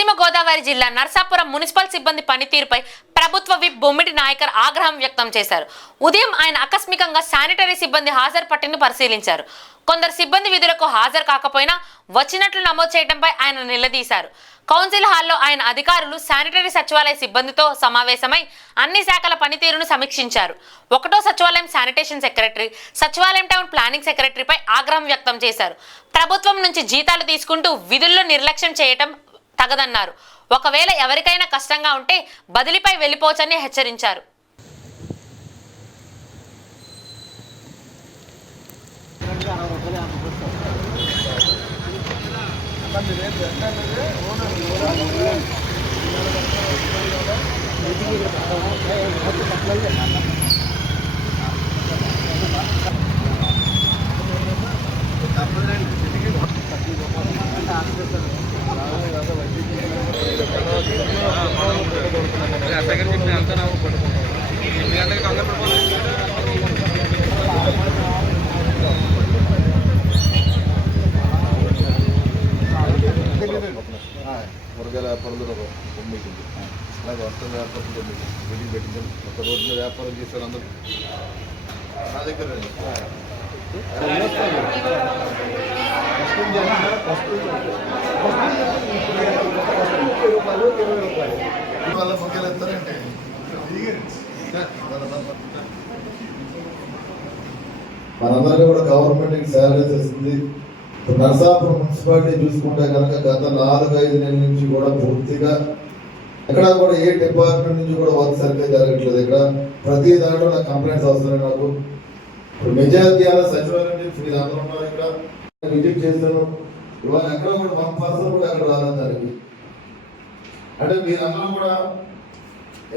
పశ్చిమ గోదావరి జిల్లా నర్సాపురం మున్సిపల్ సిబ్బంది పనితీరుపై ప్రభుత్వ విప్ బొమ్మిడి నాయకర్ ఆగ్రహం వ్యక్తం చేశారు. ఉదయం ఆయన ఆకస్మికంగా శానిటరీ సిబ్బంది హాజరు పట్టిని పరిశీలించారు. కొందరు సిబ్బంది విధులకు హాజరు కాకపోయినా వచ్చినట్లు నమోదు చేయడంపై ఆయన నిలదీశారు. కౌన్సిల్ హాల్లో ఆయన అధికారులు శానిటరీ సచివాలయ సిబ్బందితో సమావేశమై అన్ని శాఖల పనితీరును సమీక్షించారు. 1వ సచివాలయం శానిటేషన్ సెక్రటరీ, సచివాలయం టౌన్ ప్లానింగ్ సెక్రటరీపై ఆగ్రహం వ్యక్తం చేశారు. ప్రభుత్వం నుంచి జీతాలు తీసుకుంటూ విధుల్లో నిర్లక్ష్యం చేయటం తగదన్నారు. ఒకవేళ ఎవరికైనా కష్టంగా ఉంటే బదిలీపై వెళ్లిపోవచ్చని హెచ్చరించారు. కూరగాయల వ్యాపారంలో ఒక మీటింగ్, అలాగే వర్ష వ్యాపారంలో మీటింగ్ పెట్టించాం. ఒక రోజు మీద వ్యాపారం చేశారు అందరూ నా దగ్గర. ఇవాళ మొక్కలు ఎత్తారంటే మనందరికీ కూడా గవర్నమెంట్ శాలరీస్ ఇస్తుంది. నర్సాపురం మున్సిపాలిటీ చూసుకుంటే కనుక గత 4-5 నెలల నుంచి కూడా పూర్తిగా ఎక్కడ కూడా ఏ డిపార్ట్మెంట్ నుంచి కూడా వర్క్ సరిగ్గా జరగట్లేదు. ఇక్కడ ప్రతి దాంట్లో నాకు కంప్లైంట్స్ వస్తున్నాయి. నాకు ఇప్పుడు మెజారిటీ సచివాలయం నుంచి మీరు అందరూ ఉన్నారు. ఇక్కడ విజిట్ చేశాను. ఇవాళ ఎక్కడ కూడా 1% కూడా అక్కడ రాలేదు దానికి. అంటే మీరందరూ కూడా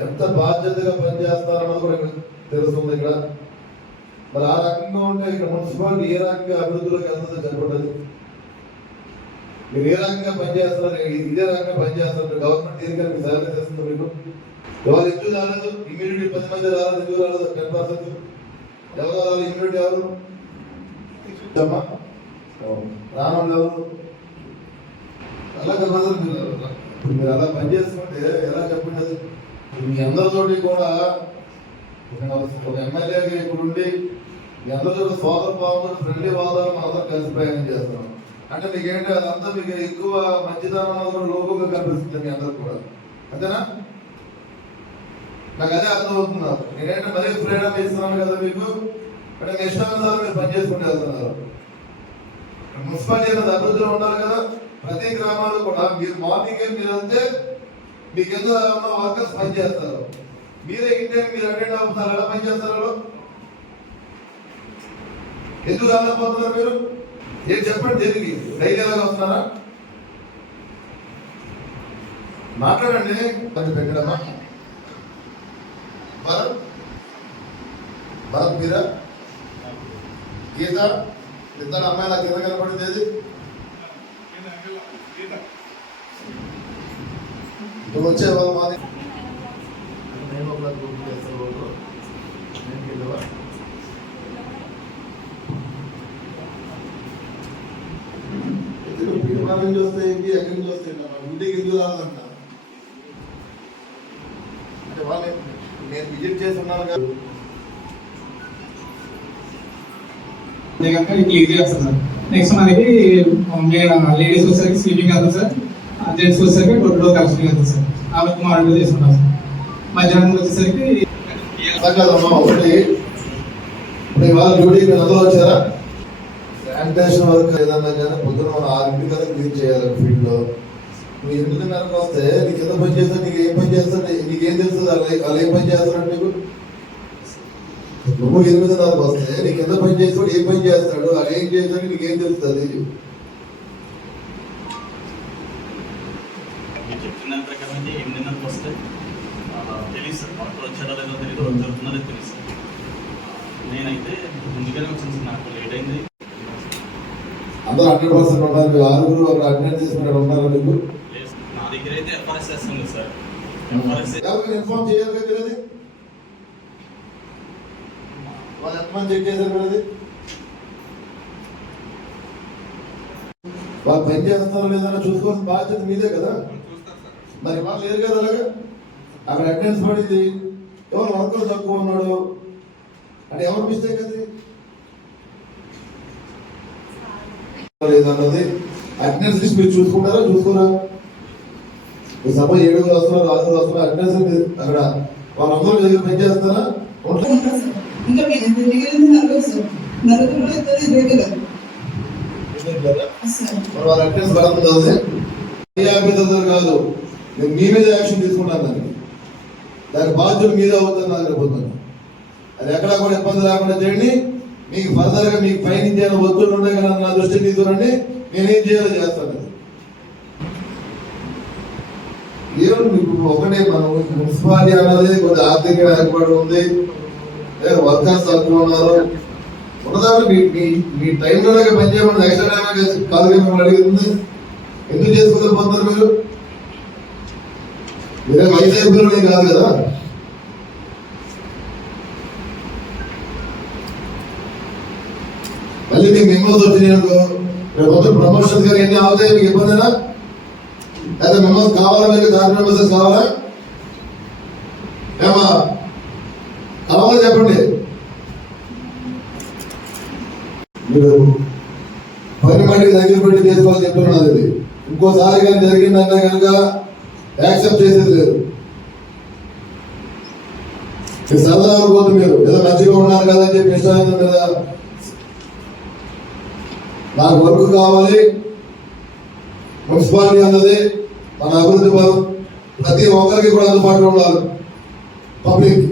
ఎంత బాధ్యతగా పనిచేస్తారన్నది కూడా ఇక్కడ తెలుస్తుంది. ఇక్కడ మరి ఆ రకంగా ఉంటే ఇక్కడ మున్సిపాలిటీ ఏ రకంగా అభివృద్ధిలోకి వెళ్తుందో చెప్పండి. మీరు ఏ రకంగా పనిచేస్తున్నారు, ఇదే రకంగా పనిచేస్తున్నారు. గవర్నమెంట్ దీనికన్నా మీకు శాలరీ చేస్తుంది. మీకు ఎవరు ఎందుకు రాలేదు? ఇమ్యూనిటీ 10 మంది రాలేదు. ఎందుకు రాలేదు? 10%. ఎవరు రావాలి? ఇమ్యూనిటీ ఎవరు? రావడం ఎవరు? అలా కదా మీరు అలా పనిచేసుకుంటే ఎలా చెప్పండి? అది మీ అందరితోటి కూడా ఒక ఎమ్మెల్యేగా ఇక్కడ ఉండి మీ అందరితో సోదర భావం ఫ్రెండ్లీ వాతావరణం అందరూ కలిసి ప్రయాణం చేస్తున్నాం. అంటే మీకేంటి అదంతా మీకు ఎక్కువ మంచిదనం కూడా లోపంగా కనిపిస్తుంది మీ అందరికి కూడా. అంతేనా? నాకు అదే అర్థమవుతున్నారు. నేనేంటే మరీ ఫ్రీడమ్ ఇస్తున్నాను కదా మీకు. అంటే మీ ఇష్టానుసారం మీరు పనిచేసుకుంటూ వెళ్తున్నారు. మున్సిపాలిటీ అనేది అభివృద్ధిలో ఉండాలి కదా. ప్రతి గ్రామాల్లో కూడా మీరు మార్నింగ్ మీరు వెళ్తే మీ కింద ఉన్న వర్కర్స్ పనిచేస్తారు. మీరే ఇంటికి మీరు అటెండ్ అవుతారు. ఎలా పనిచేస్తారు? ఎందుకు రాలేకపోతున్నారు మీరు? ఏం చెప్పండి. దేనికి డైలీ ఎలాగా వస్తున్నారా? మాట్లాడండి. పెట్టడమ్మా భరత్ మీరా గీత ఇద్దరు అమ్మాయి నాకు కింద కనపడింది. ఏది ఇప్పుడు వచ్చే వాళ్ళు మాది నుంచి వస్తాయి ఎక్కడి నుంచి వస్తాయి ఇంటికి ఎందుకు రాదంట. అంటే వాళ్ళు నేను విజిట్ చేసి ఉన్నాను కదా. ఈజీ వస్తుంది సార్. నెక్స్ట్ మనకి లేడీస్ వచ్చేసరికి స్లీపింగ్ వెళ్తాం సార్. జెంట్స్ వచ్చేసరికి డోర్ కలెక్షన్ వెళ్తాం సార్. ఆమెకు మాడలు చేసుకుంటాం సార్. మధ్యాహ్నం వచ్చేసరికి ఒకటి ఇప్పుడు ఇవాళ డ్యూటీకి అందరూ వచ్చారా? శానిటేషన్ వర్క్ ఏదన్నా కానీ పొద్దున మనం 6 కదా క్లీన్ చేయాలి ఫీల్డ్ లో. నువ్వు 8:30కు వస్తే నీకు ఎంత పని చేస్తాడు, నీకు ఏం పని చేస్తాడు, నీకేం తెలుస్తుంది? వాళ్ళు ఏం పని చేస్తాడు నీకు? నువ్వు 8:30కు వస్తే నీకు ఎంత పని చేస్తాడు, ఏం పని చేస్తాడు, వాళ్ళు ఏం చేస్తాడు, నీకేం తెలుస్తుంది? చెప్పిన ప్రకారం 8:30కు వస్తే తెలియదు సార్. డాక్టర్ వచ్చారో లేదో తెలియదు, జరుగుతున్నారో తెలియదు సార్. నేనైతే ముందుగానే వచ్చింది సార్. నాకు లేట్ అయింది. అందరూ 100% ఉన్నారు. మీరు 6 అక్కడ అటెండ్ చేసుకున్నారు ఉన్నారా? మీకు నా దగ్గర అయితే ఎఫ్ఆర్ఎస్ చేస్తుంది సార్. ఇన్ఫార్మ్ చేయాలి కదా. తెలియదు వాళ్ళు ఎంతమంది చెక్ చేశారు కదా. వాళ్ళు పని చేస్తారో లేదని చూసుకోవాల్సిన బాధ్యత మీదే కదా. మరి వాళ్ళు లేరు కదా అలాగా అక్కడ అటెండెన్స్ పడింది, ఎవరు వర్కర్ తక్కువ ఉన్నాడు అంటే ఎవరు మిస్టేక్ అది లేదన్నది అటెండెన్స్ లిస్ట్ మీరు చూసుకుంటారా చూసుకోరా? ఈ సభ 7 వస్తున్నారు 6 వస్తున్నారు అటెండెన్స్ అక్కడ వాళ్ళందరూ దగ్గర పెంచేస్తారా? ఇంకా మిగిలింది నలుగురు రెగ్యులర్ మరి వాళ్ళ అటెండెన్స్ పడుతుంది ఆఫీసర్ కాదు, నేను మీ మీద యాక్షన్ తీసుకున్నాను. దానికి బాధ్యత మీద అవుతుంది నాకు రేపుతున్నాను. అది ఎక్కడా కూడా ఇబ్బంది లేకుండా చేయండి. మీకు ఫర్దర్ గా మీకు పైన ఇచ్చేయాలని ఒత్తిడి ఉంటే కదా నా దృష్టికి తీసుకురండి, నేనేం చేయాలో చేస్తాను. ఏమో మీకు ఒకటే మనం మున్సిపాలిటీ అన్నది కొంచెం ఆర్థికంగా ఏర్పాటు ఉంది, వర్కర్స్ తక్కువ ఉన్నారు ఉన్నదాన్ని మీ టైంలోనే పనిచేయమని ఎక్స్ట్రా టైం కాదు మిమ్మల్ని అడిగింది. ఎందుకు చేసుకోలేకపోతున్నారు మీరే వైద్యులు కాదు కదా. మళ్ళీ మీకు మెమోస్ వచ్చినాయనుకో రేపు ప్రమోషన్స్ కానీ ఎన్ని అవుతాయి మీకు ఇబ్బందినా? లేదా మెమోస్ కావాలా? మీకు జాబ్ మెంబర్సెస్ కావాలా? ఏమా కావాలా చెప్పండి. మీరు పని మట్టికి దగ్గర పెట్టి చేసుకోవాలని చెప్తున్నాను. అది ఇంకోసారి కానీ జరిగిందన్నా కనుక యాక్సెప్ట్ చేసేది లేదు. సరదా అనుకోద్దు, మీరు ఏదో మంచిగా ఉన్నారు కదా అని చెప్పి ఇష్టమైన మీద నాకు వర్క్ కావాలి. మున్సిపాలిటీ అన్నది మన అభివృద్ధి పరం, ప్రతి ఒక్కరికి కూడా అందుబాటులో ఉండాలి పబ్లిక్.